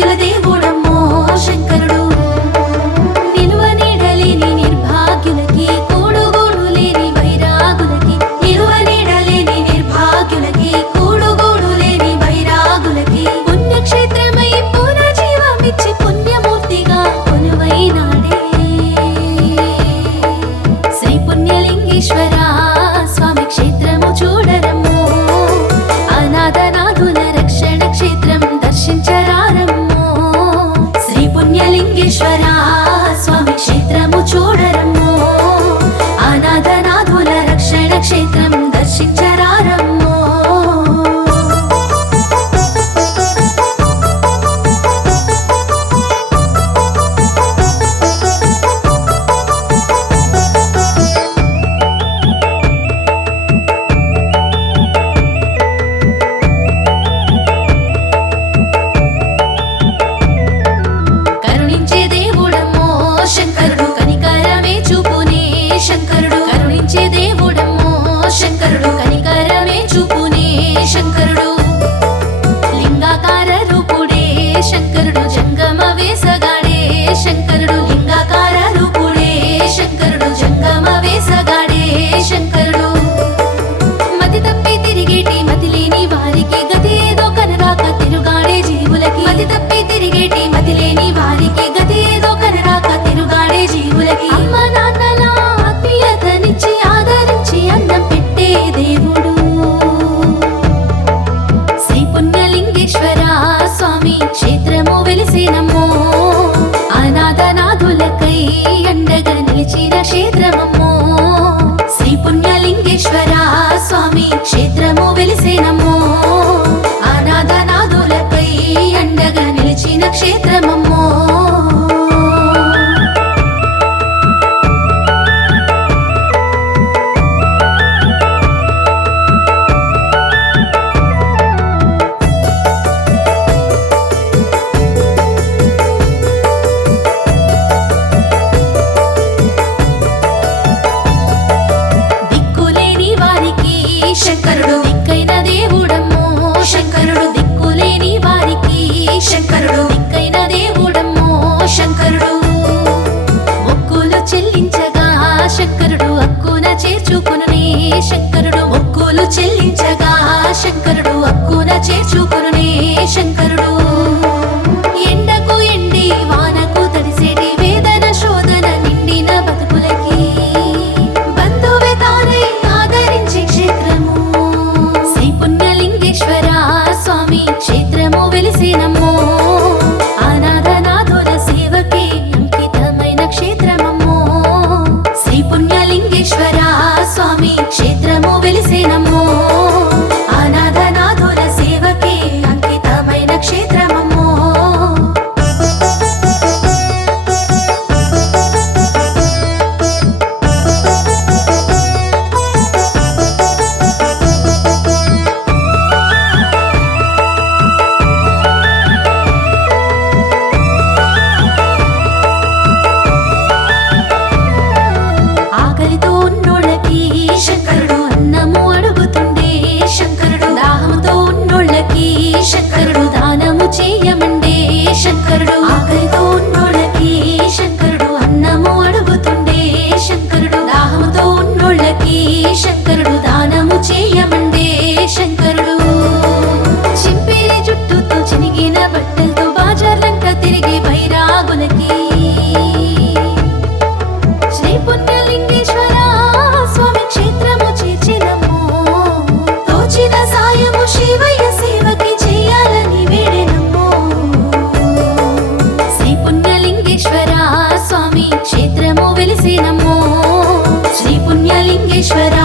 ಕೆಲ ದೇವ good enough. శంకరుడు. ಈಶ್ವರ